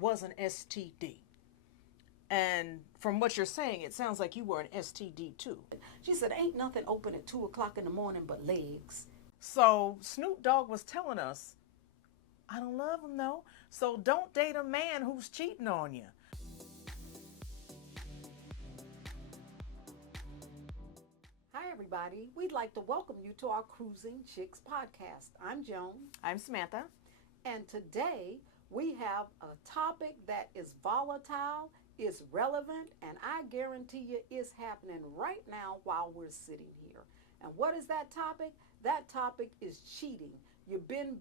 was an STD. And from what you're saying, it sounds like you were an STD too. She said, ain't nothing open at 2 o'clock in the morning but legs. So Snoop Dogg was telling us, I don't love him though. So don't date a man who's cheating on you. Hi, everybody. We'd like to welcome you to our Cruising Chicks podcast. I'm Joan. I'm Samantha. And today we have a topic that is volatile, is relevant, and I guarantee you is happening right now while we're sitting here. And what is that topic? That topic is cheating. You've been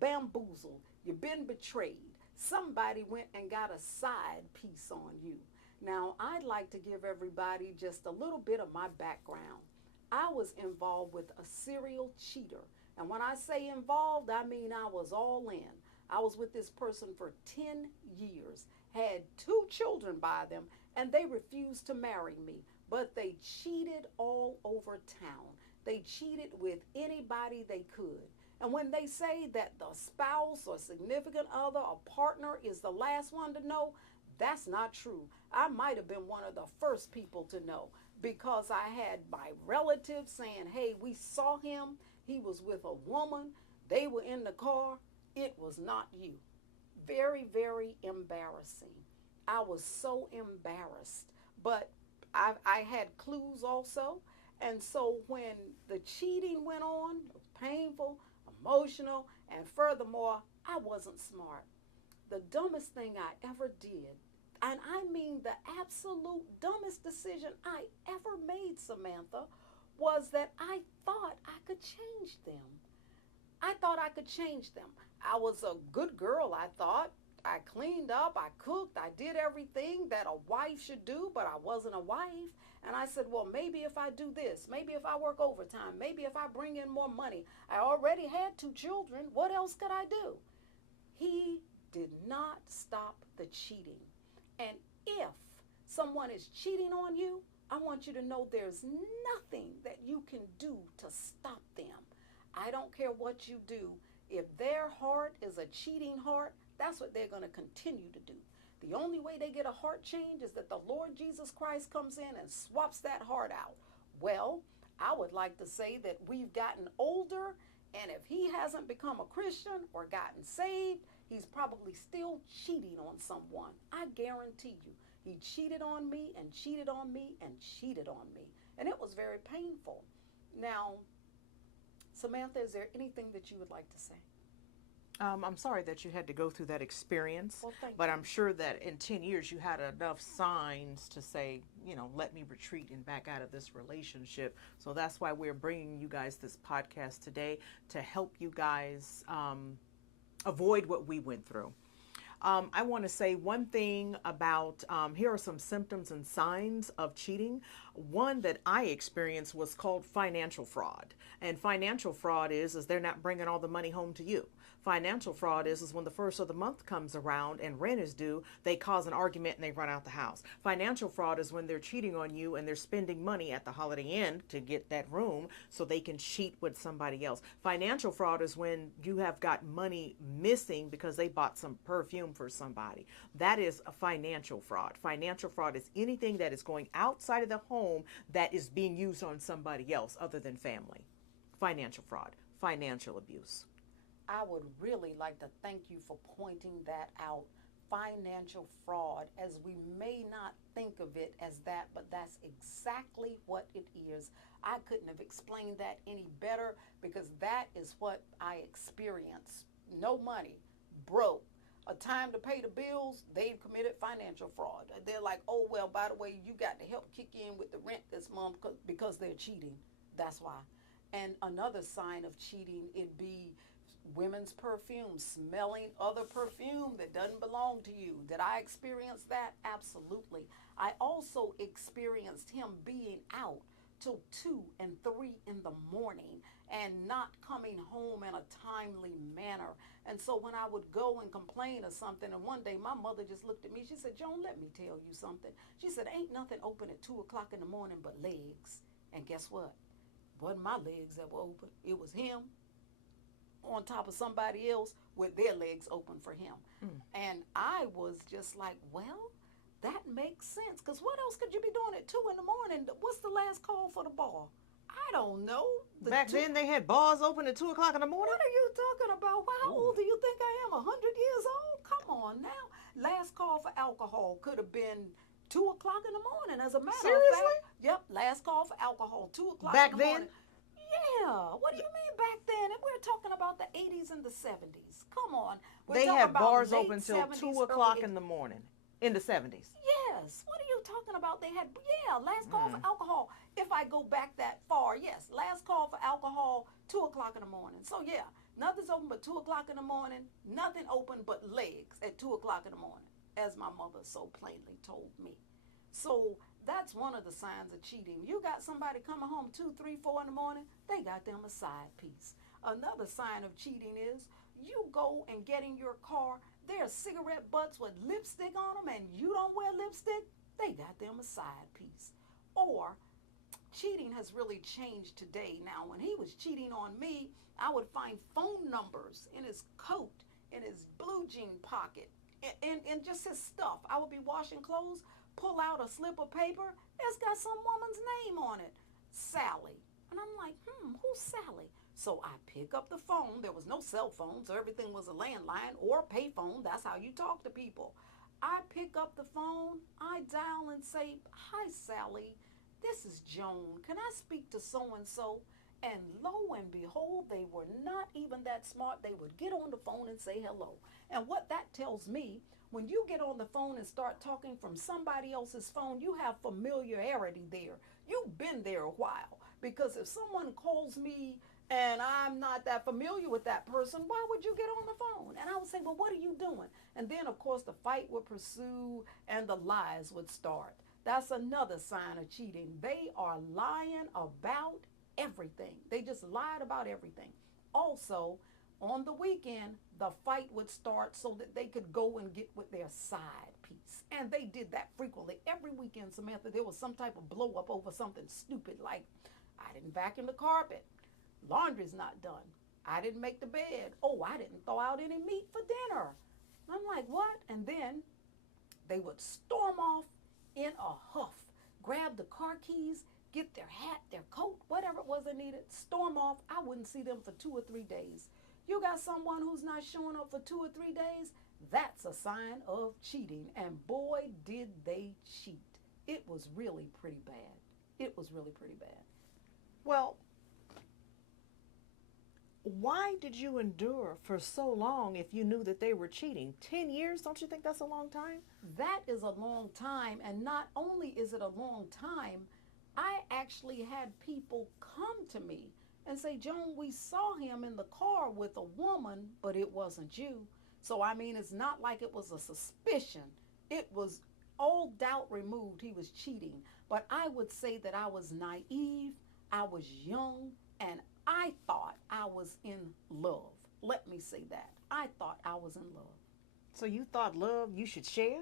bamboozled. You've been betrayed. Somebody went and got a side piece on you. Now, I'd like to give everybody just a little bit of my background. I was involved with a serial cheater. And when I say involved, I mean I was all in. I was with this person for 10 years, had 2 children by them, and they refused to marry me. But they cheated all over town. They cheated with anybody they could. And when they say that the spouse or significant other or partner is the last one to know, that's not true. I might have been one of the first people to know because I had my relatives saying, hey, we saw him. He was with a woman. They were in the car. It was not you. Very, very embarrassing. I was so embarrassed. But I had clues also. And so when the cheating went on, it was painful, emotional, and furthermore, I wasn't smart. The dumbest thing I ever did, and I mean the absolute dumbest decision I ever made, Samantha, was that I thought I could change them. I thought I could change them. I was a good girl, I thought. I cleaned up, I cooked, I did everything that a wife should do, but I wasn't a wife. And I said, well, maybe if I do this, maybe if I work overtime, maybe if I bring in more money. I already had 2 children. What else could I do? He did not stop the cheating. And if someone is cheating on you, I want you to know there's nothing that you can do to stop them. I don't care what you do. If their heart is a cheating heart, that's what they're going to continue to do. The only way they get a heart change is that the Lord Jesus Christ comes in and swaps that heart out. Well, I would like to say that we've gotten older, and if he hasn't become a Christian or gotten saved, he's probably still cheating on someone. I guarantee you. He cheated on me and cheated on me and cheated on me. And it was very painful. Now, Samantha, is there anything that you would like to say? I'm sorry that you had to go through that experience, Well, but I'm sure that in 10 years you had enough signs to say, let me retreat and back out of this relationship. So that's why we're bringing you guys this podcast today to help you guys avoid what we went through. I want to say one thing about, here are some symptoms and signs of cheating. One that I experienced was called financial fraud. And financial fraud is they're not bringing all the money home to you. Financial fraud is when the first of the month comes around and rent is due, they cause an argument and they run out the house. Financial fraud is when they're cheating on you and they're spending money at the Holiday Inn to get that room so they can cheat with somebody else. Financial fraud is when you have got money missing because they bought some perfume for somebody. That is a financial fraud. Financial fraud is anything that is going outside of the home that is being used on somebody else other than family. Financial fraud, financial abuse. I would really like to thank you for pointing that out. Financial fraud, as we may not think of it as that, but that's exactly what it is. I couldn't have explained that any better because that is what I experienced. No money, broke. A time to pay the bills, they've committed financial fraud. They're like, oh, well, by the way, you got to help kick in with the rent this month because they're cheating. That's why. And another sign of cheating, it'd be women's perfume, smelling other perfume that doesn't belong to you. Did I experience that? Absolutely. I also experienced him being out till 2 and 3 in the morning and not coming home in a timely manner. And so when I would go and complain or something, and one day my mother just looked at me, she said, Joan, let me tell you something. She said, ain't nothing open at 2 o'clock in the morning but legs. And guess what? It wasn't my legs that were open. It was him on top of somebody else with their legs open for him. And I I was just like, well, that makes sense. Because what else could you be doing at 2 in the morning? What's the last call for the bar? I don't know. Back then they had bars open at 2 o'clock in the morning. What are you talking about? How Ooh. old do you think I am? 100 years old? Come on now. Last call for alcohol could have been 2 o'clock in the morning. As a matter Seriously? of fact, yep. Last call for alcohol, 2 o'clock Back in the then? morning. Yeah. What do you mean back then? And we're talking about the 80s and the 70s. Come on. They had bars open till 2 o'clock in the morning in the 70s. Yes. What are you talking about? They had, last call for alcohol. If I go back that far, yes, last call for alcohol, 2 o'clock in the morning. So, yeah, nothing's open but 2 o'clock in the morning. Nothing open but legs at 2 o'clock in the morning, as my mother so plainly told me. So that's one of the signs of cheating. You got somebody coming home 2, 3, 4 in the morning, they got them a side piece. Another sign of cheating is you go and get in your car, there are cigarette butts with lipstick on them, and you don't wear lipstick, they got them a side piece. Or cheating has really changed today. Now, when he was cheating on me, I would find phone numbers in his coat, in his blue jean pocket, in just his stuff. I would be washing clothes, pull out a slip of paper, it's got some woman's name on it, Sally. And I'm like, who's Sally? So I pick up the phone. There was no cell phone, so everything was a landline or a payphone. That's how you talk to people. I pick up the phone, I dial and say, hi, Sally, this is Joan. Can I speak to so-and-so? And lo and behold, they were not even that smart. They would get on the phone and say hello. And what that tells me, when you get on the phone and start talking from somebody else's phone, you have familiarity there. You've been there a while. Because if someone calls me and I'm not that familiar with that person, why would you get on the phone? And I would say, well, what are you doing? And then, of course, the fight would pursue and the lies would start. That's another sign of cheating. They are lying about everything. They just lied about everything. Also, on the weekend, the fight would start so that they could go and get with their side piece. And they did that frequently. Every weekend, Samantha, there was some type of blow up over something stupid like, I didn't vacuum the carpet. Laundry's not done. I didn't make the bed. Oh, I didn't thaw out any meat for dinner. I'm like, what? And then they would storm off in a huff, grab the car keys, get their hat, their coat, whatever it was they needed, storm off. I wouldn't see them for 2 or 3 days. You got someone who's not showing up for 2 or 3 days, that's a sign of cheating. And boy, did they cheat. It was really pretty bad. It was really pretty bad. Well, why did you endure for so long if you knew that they were cheating? 10 years, don't you think that's a long time? That is a long time. And not only is it a long time, I actually had people come to me and say, Joan, we saw him in the car with a woman, but it wasn't you. So, I mean, it's not like it was a suspicion. It was all doubt removed. He was cheating. But I would say that I was naive, I was young, and I thought I was in love. Let me say that. I thought I was in love. So you thought love you should share?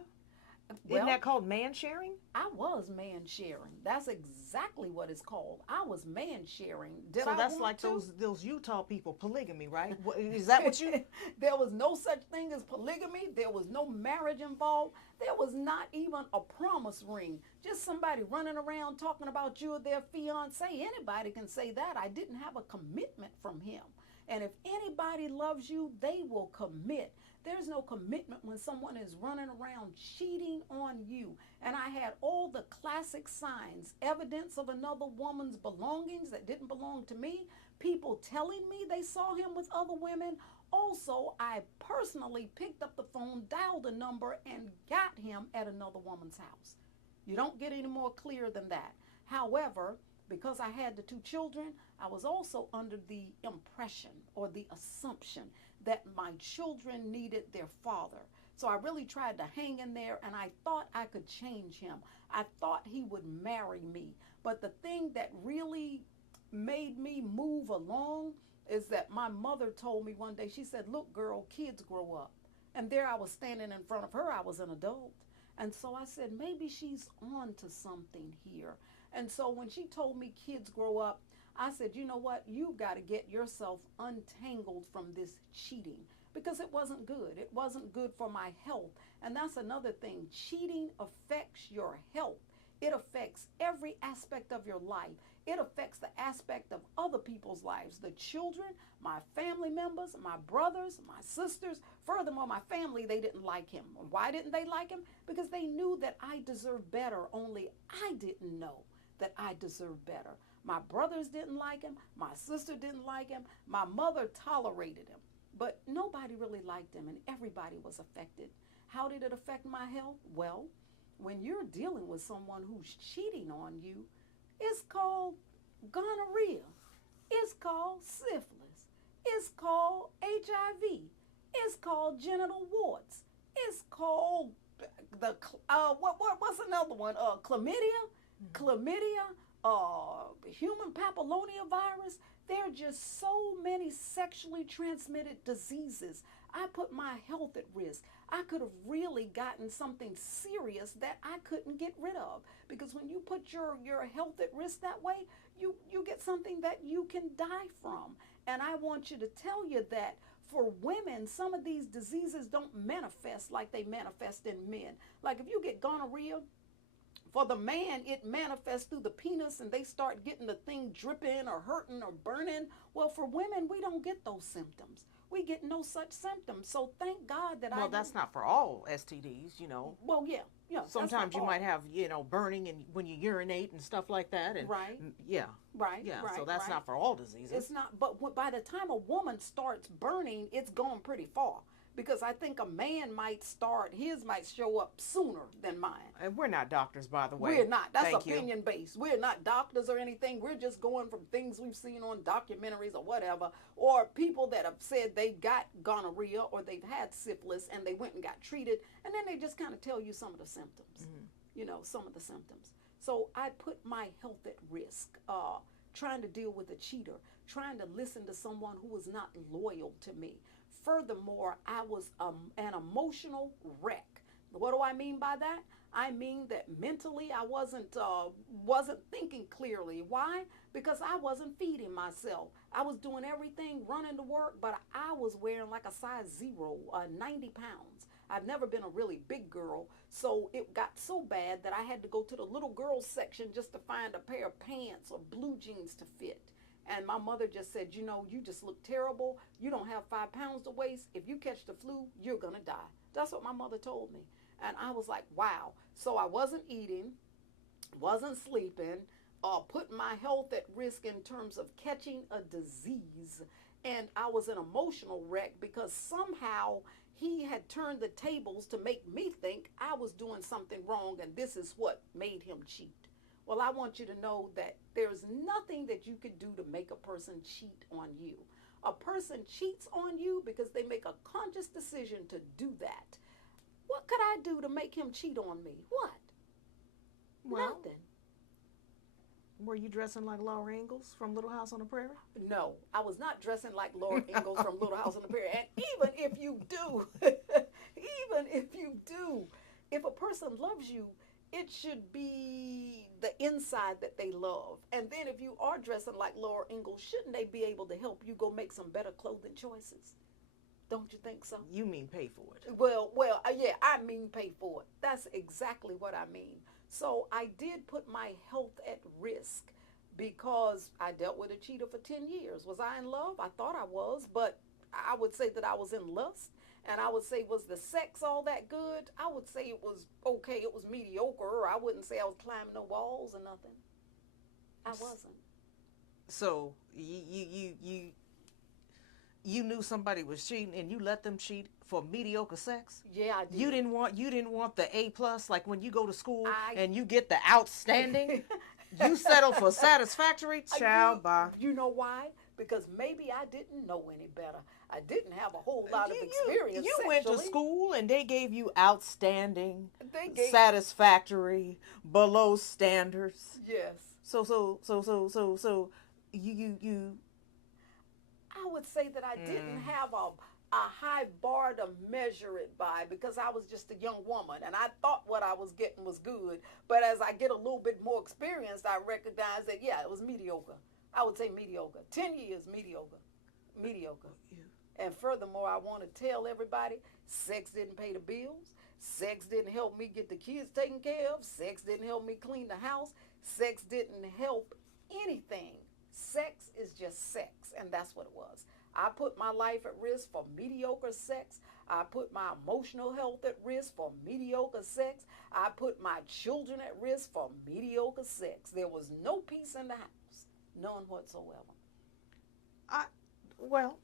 Well, Isn't that called man sharing? I was man sharing. That's exactly what it's called. I was man sharing. Did So I that's want like to? those Utah people, polygamy, right? Is that what you? There was no such thing as polygamy. There was no marriage involved. There was not even a promise ring. Just somebody running around talking about you or their fiance. Anybody can say that. I didn't have a commitment from him. And if anybody loves you, they will commit. There's no commitment when someone is running around cheating on you. And I had all the classic signs, evidence of another woman's belongings that didn't belong to me, people telling me they saw him with other women. Also, I personally picked up the phone, dialed a number, and got him at another woman's house. You don't get any more clear than that. However, because I had the 2 children, I was also under the impression or the assumption that my children needed their father. So I really tried to hang in there, and I thought I could change him. I thought he would marry me. But the thing that really made me move along is that my mother told me one day, she said, look, girl, kids grow up. And there I was standing in front of her. I was an adult. And so I said, maybe she's on to something here. And so when she told me kids grow up, I said, you know what? You've got to get yourself untangled from this cheating. because it wasn't good. It wasn't good for my health. And that's another thing. Cheating affects your health. It affects every aspect of your life. It affects the aspect of other people's lives, the children, my family members, my brothers, my sisters. Furthermore, my family, they didn't like him. Why didn't they like him? Because they knew that I deserved better, only I didn't know that I deserved better. My brothers didn't like him. My sister didn't like him. My mother tolerated him. But nobody really liked him, and everybody was affected. How did it affect my health? Well, when you're dealing with someone who's cheating on you, it's called gonorrhea. It's called syphilis. It's called HIV. It's called genital warts. It's called what's another one? Chlamydia. Chlamydia. Human papillomavirus. There are just so many sexually transmitted diseases. I put my health at risk. I could have really gotten something serious that I couldn't get rid of. Because when you put your health at risk that way, you get something that you can die from. And I want you to tell you that for women, some of these diseases don't manifest like they manifest in men. Like if you get gonorrhea, for the man, it manifests through the penis and they start getting the thing dripping or hurting or burning. Well, for women, we don't get those symptoms. We get no such symptoms. So thank God that Well, that's not for all STDs, Well, yeah. Sometimes you might have, burning and when you urinate and stuff like that. And right. Yeah. Right. Yeah. Right, So that's right. not for all diseases. It's not. But by the time a woman starts burning, it's gone pretty far. Because I think a man his might show up sooner than mine. And we're not doctors, by the way. We're not. That's Thank opinion you. based. We're not doctors or anything. We're just going from things we've seen on documentaries or whatever, or people that have said they got gonorrhea or they've had syphilis and they went and got treated, and then they just kind of tell you some of the symptoms. Some of the symptoms. So I put my health at risk, trying to deal with a cheater, trying to listen to someone who was not loyal to me. Furthermore, I was an emotional wreck. What do I mean by that? I mean that mentally I wasn't thinking clearly. Why? Because I wasn't feeding myself. I was doing everything, running to work, but I was wearing like a size 0, 90 pounds. I've never been a really big girl, so it got so bad that I had to go to the little girls section just to find a pair of pants or blue jeans to fit. And my mother just said, you just look terrible. You don't have 5 pounds to waste. If you catch the flu, you're going to die. That's what my mother told me. And I was like, wow. So I wasn't eating, wasn't sleeping, put my health at risk in terms of catching a disease. And I was an emotional wreck because somehow he had turned the tables to make me think I was doing something wrong, and this is what made him cheat. Well, I want you to know that there's nothing that you could do to make a person cheat on you. A person cheats on you because they make a conscious decision to do that. What could I do to make him cheat on me? What? Well, Nothing. Were you dressing like Laura Ingalls from Little House on the Prairie? No, I was not dressing like Laura Ingalls from Little House on the Prairie. And even if you do, if a person loves you, it should be the inside that they love. And then if you are dressing like Laura Ingalls, shouldn't they be able to help you go make some better clothing choices? Don't you think so? You mean pay for it? Well, yeah, I mean pay for it. That's exactly what I mean. So I did put my health at risk because I dealt with a cheater for 10 years. Was I in love? I thought I was, but I would say that I was in lust. And I would say, was the sex all that good? I would say it was okay. It was mediocre. I wouldn't say I was climbing no walls or nothing. I wasn't. So you knew somebody was cheating and you let them cheat for mediocre sex? Yeah, I did. You didn't want the A+, like when you go to school and you get the outstanding? You settle for satisfactory? Child, bye. You know why? Because maybe I didn't know any better. I didn't have a whole lot of experience. You went to school and they gave you outstanding, They satisfactory, below standards. Yes. So you. I would say that I didn't have a high bar to measure it by because I was just a young woman and I thought what I was getting was good. But as I get a little bit more experience, I recognize that, yeah, it was mediocre. I would say mediocre. 10 years, mediocre. Mediocre. And furthermore, I want to tell everybody, sex didn't pay the bills. Sex didn't help me get the kids taken care of. Sex didn't help me clean the house. Sex didn't help anything. Sex is just sex, and that's what it was. I put my life at risk for mediocre sex. I put my emotional health at risk for mediocre sex. I put my children at risk for mediocre sex. There was no peace in the house, none whatsoever. I, well,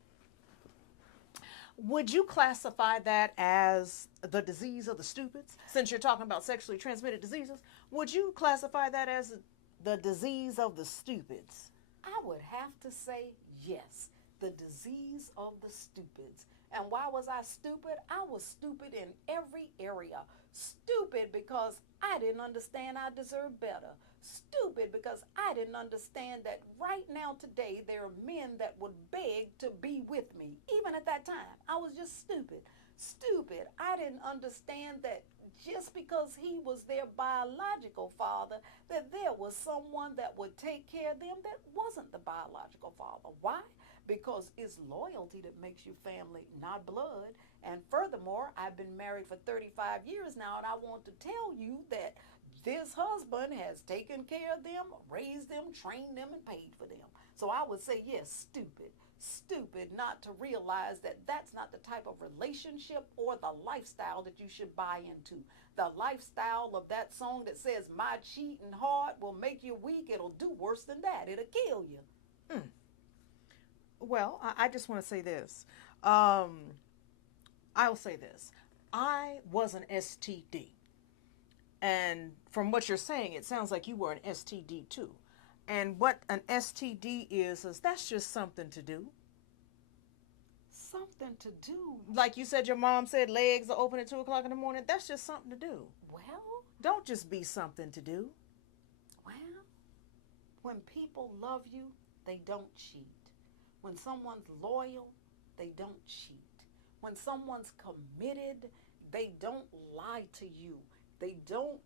would you classify that as the disease of the stupids? Since you're talking about sexually transmitted diseases, would you classify that as the disease of the stupids? I would have to say yes, the disease of the stupids. And why was I stupid? I was stupid in every area. Stupid because I didn't understand I deserved better. Stupid because I didn't understand that right now today there are men that would beg to be with me. Even at that time, I was just stupid. Stupid. I didn't understand that just because he was their biological father, that there was someone that would take care of them that wasn't the biological father. Why? Because it's loyalty that makes you family, not blood. And furthermore, I've been married for 35 years now, and I want to tell you that this husband has taken care of them, raised them, trained them, and paid for them. So I would say, yes, stupid. Stupid not to realize that that's not the type of relationship or the lifestyle that you should buy into. The lifestyle of that song that says, my cheating heart will make you weak. It'll do worse than that. It'll kill you. Mm. Well, I just want to say this. I'll say this. I was an STD. And from what you're saying, it sounds like you were an STD too. And what an STD is that's just something to do. Something to do? Like you said, your mom said legs are open at 2 o'clock in the morning. That's just something to do. Well, don't just be something to do. Well, when people love you, they don't cheat. When someone's loyal, they don't cheat. When someone's committed, they don't lie to you. They don't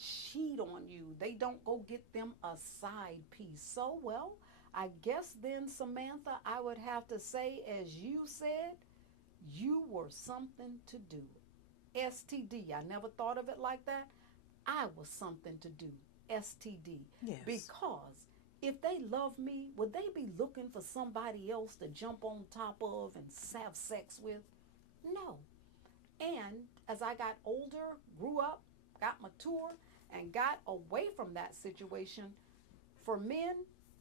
cheat on you. They don't go get them a side piece. So, well, I guess then, Samantha, I would have to say, as you said, you were something to do. STD, I never thought of it like that. I was something to do. STD. Yes. Because if they love me, would they be looking for somebody else to jump on top of and have sex with? No. And as I got older, grew up, got mature, and got away from that situation, for men,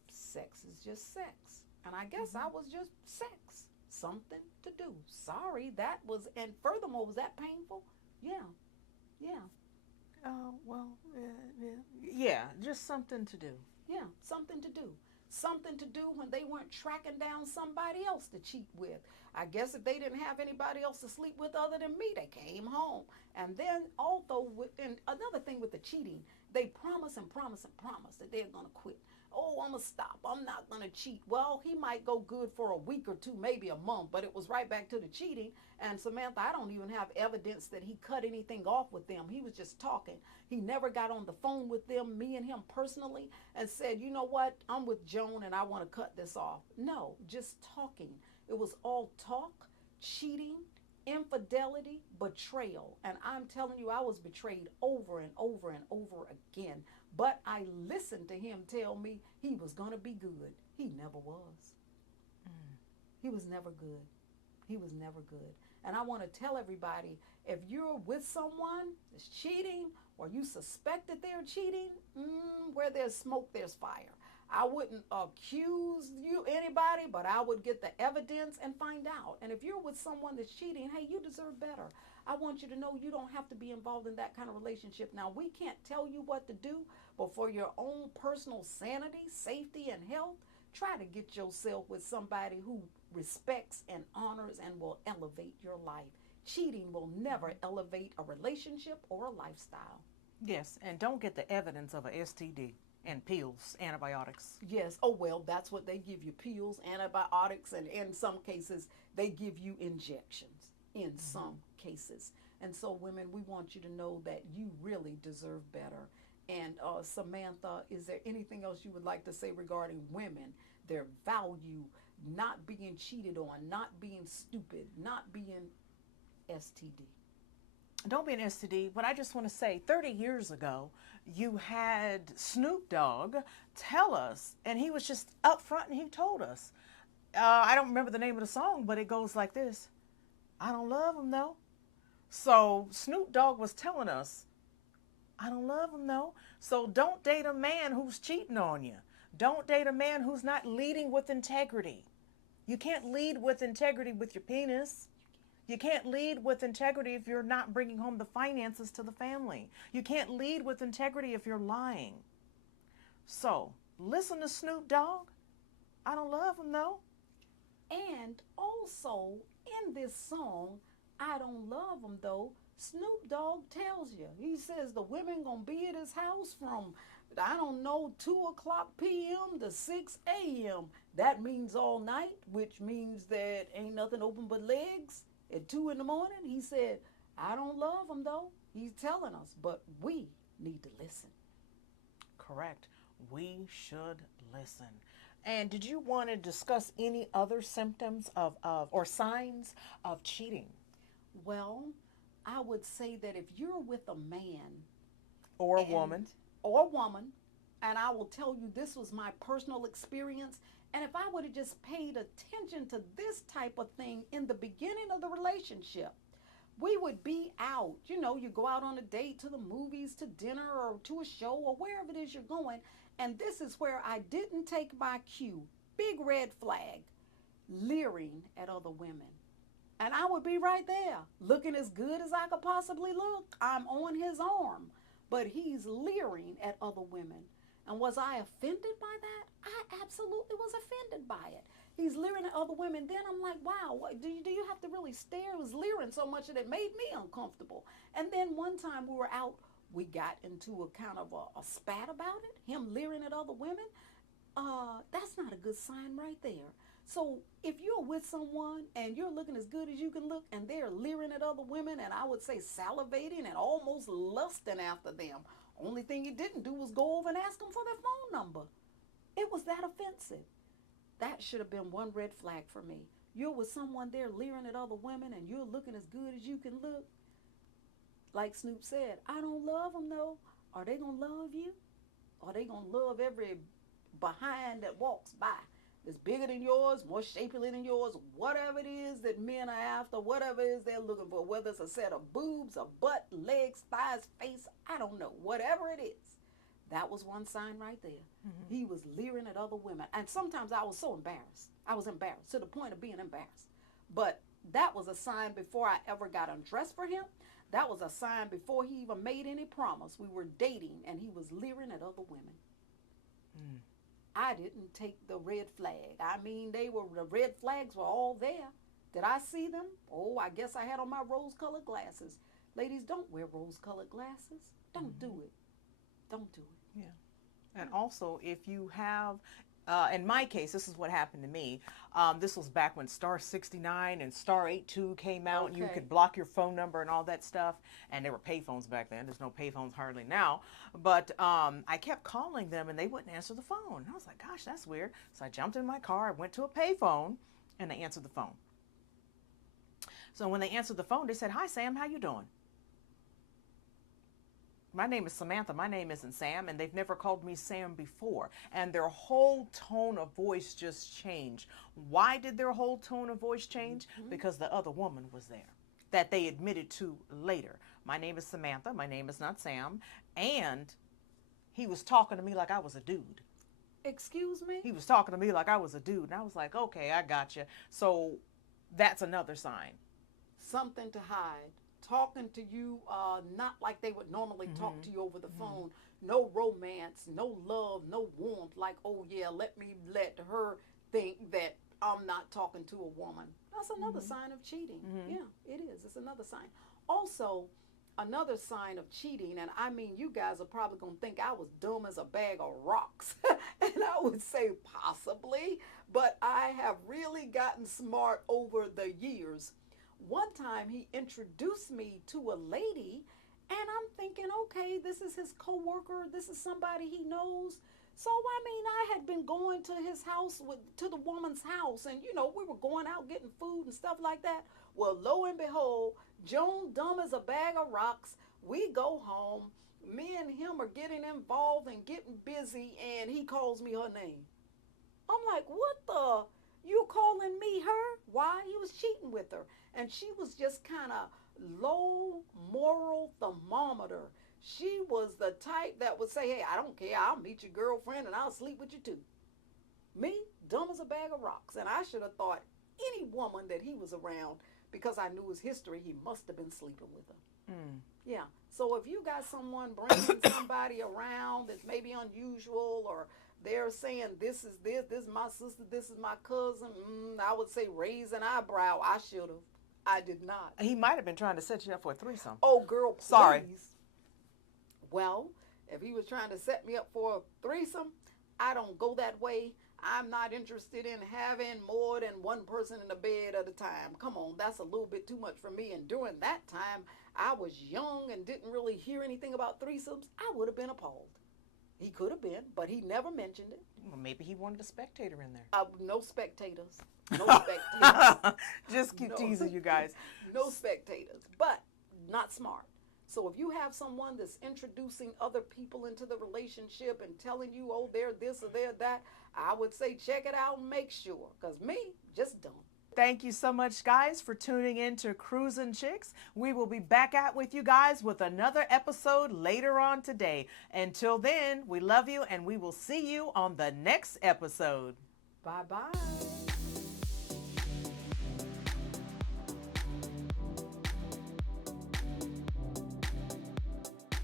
sex is just sex. And I guess I was just sex. Something to do. Sorry, that was, and furthermore, was that painful? Yeah. Yeah. Well, yeah, just something to do. Yeah, something to do. Something to do when they weren't tracking down somebody else to cheat with. I guess if they didn't have anybody else to sleep with other than me, they came home. And then also, and another thing with the cheating, they promise and promise and promise that they're going to quit. Oh, I'm going to stop. I'm not going to cheat. Well, he might go good for a week or two, maybe a month, but it was right back to the cheating. And Samantha, I don't even have evidence that he cut anything off with them. He was just talking. He never got on the phone with them, me and him personally, and said, you know what, I'm with Joan and I want to cut this off. No, just talking. It was all talk, cheating, infidelity, betrayal. And I'm telling you, I was betrayed over and over and over again. But I listened to him tell me he was going to be good. He never was. He was never good. He was never good. And I want to tell everybody, if you're with someone that's cheating or you suspect that they're cheating, where there's smoke, there's fire. I wouldn't accuse anybody, but I would get the evidence and find out. And if you're with someone that's cheating, hey, you deserve better. I want you to know you don't have to be involved in that kind of relationship. Now, we can't tell you what to do, but for your own personal sanity, safety, and health, try to get yourself with somebody who respects and honors and will elevate your life. Cheating will never elevate a relationship or a lifestyle. Yes, and don't get the evidence of a STD and pills, antibiotics. Yes. Oh, well, that's what they give you, pills, antibiotics, and in some cases, they give you injections in some cases. And so, women, we want you to know that you really deserve better. And Samantha, is there anything else you would like to say regarding women, their value, not being cheated on, not being stupid, not being STD. Don't be an STD, but I just want to say 30 years ago, you had Snoop Dogg tell us, and he was just up front and he told us. I don't remember the name of the song, but it goes like this: I don't love him though. So Snoop Dogg was telling us, I don't love him though. So don't date a man who's cheating on you. Don't date a man who's not leading with integrity. You can't lead with integrity with your penis. You can't lead with integrity if you're not bringing home the finances to the family. You can't lead with integrity if you're lying. So, listen to Snoop Dogg. I don't love him though. And also in this song, I don't love him though, Snoop Dogg tells you. He says the women gonna be at his house from, I don't know, 2 o'clock p.m. to 6 a.m. That means all night, which means that ain't nothing open but legs. At 2 in the morning, he said, I don't love him though. He's telling us, but we need to listen. Correct. We should listen. And did you want to discuss any other symptoms of or signs of cheating? Well, I would say that if you're with a man or a woman, and I will tell you this was my personal experience, and if I would have just paid attention to this type of thing in the beginning of the relationship, we would be out. You know, you go out on a date, to the movies, to dinner, or to a show, or wherever it is you're going. And this is where I didn't take my cue. Big red flag. Leering at other women. And I would be right there, looking as good as I could possibly look. I'm on his arm. But he's leering at other women. And was I offended by that? I absolutely was offended by it. He's leering at other women. Then I'm like, wow, do you have to really stare? It was leering so much that it made me uncomfortable. And then one time we were out, we got into a kind of a spat about it, him leering at other women. That's not a good sign right there. So if you're with someone and you're looking as good as you can look and they're leering at other women, and I would say salivating and almost lusting after them, only thing you didn't do was go over and ask them for their phone number. It was that offensive. That should have been one red flag for me. You're with someone there leering at other women and you're looking as good as you can look. Like Snoop said, I don't love them though. Are they going to love you? Are they going to love every behind that walks by? That's bigger than yours, more shapely than yours, whatever it is that men are after, whatever it is they're looking for, whether it's a set of boobs, a butt, legs, thighs, face, I don't know, whatever it is. That was one sign right there. Mm-hmm. He was leering at other women. And sometimes I was so embarrassed. I was embarrassed to the point of being embarrassed. But that was a sign before I ever got undressed for him. That was a sign before he even made any promise. We were dating and he was leering at other women. Mm. I didn't take the red flag. I mean, the red flags were all there. Did I see them? Oh, I guess I had on my rose-colored glasses. Ladies, don't wear rose-colored glasses. Don't do it. Don't do it. Yeah. And also, if you have, in my case, this is what happened to me. This was back when Star 69 and Star 82 came out. Okay. And you could block your phone number and all that stuff. And there were payphones back then. There's no payphones hardly now. But I kept calling them and they wouldn't answer the phone. And I was like, gosh, that's weird. So I jumped in my car, I went to a payphone, and they answered the phone. So when they answered the phone, they said, hi, Sam, how you doing? My name is Samantha. My name isn't Sam, and they've never called me Sam before. And their whole tone of voice just changed. Why did their whole tone of voice change? Mm-hmm. Because the other woman was there that they admitted to later. My name is Samantha. My name is not Sam. And he was talking to me like I was a dude. Excuse me? He was talking to me like I was a dude. And I was like, okay, I got you. So that's another sign. Something to hide. Talking to you not like they would normally talk to you over the phone. No romance, no love, no warmth. Like, oh yeah, let her think that I'm not talking to a woman. That's another sign of cheating. Yeah, it is. It's another sign. Also, another sign of cheating, and I mean, you guys are probably going to think I was dumb as a bag of rocks. And I would say possibly, but I have really gotten smart over the years. One time he introduced me to a lady and I'm thinking, okay, this is his coworker. This is somebody he knows. So I mean, I had been going to his house to the woman's house, and we were going out getting food and stuff like that. Well, lo and behold, Joan dumb as a bag of rocks. We go home. Me and him are getting involved and getting busy, and he calls me her name. I'm like, what the? You calling me her? Why? He was cheating with her. And she was just kind of low moral thermometer. She was the type that would say, hey, I don't care. I'll meet your girlfriend and I'll sleep with you too. Me, dumb as a bag of rocks. And I should have thought any woman that he was around, because I knew his history, he must have been sleeping with her. Yeah. So if you got someone bringing somebody around that's maybe unusual, or they're saying this is my sister, this is my cousin, I would say raise an eyebrow. I should have. I did not. He might have been trying to set you up for a threesome. Oh, girl, please. Sorry. Well, if he was trying to set me up for a threesome, I don't go that way. I'm not interested in having more than one person in the bed at a time. Come on, that's a little bit too much for me. And during that time, I was young and didn't really hear anything about threesomes. I would have been appalled. He could have been, but he never mentioned it. Well, maybe he wanted a spectator in there. No spectators. No spectators. Just keep teasing you guys. No spectators, but not smart. So if you have someone that's introducing other people into the relationship and telling you, oh, they're this or they're that, I would say check it out and make sure. Because me, just don't. Thank you so much, guys, for tuning in to Cruising Chicks. We will be back out with you guys with another episode later on today. Until then, we love you and we will see you on the next episode. Bye-bye.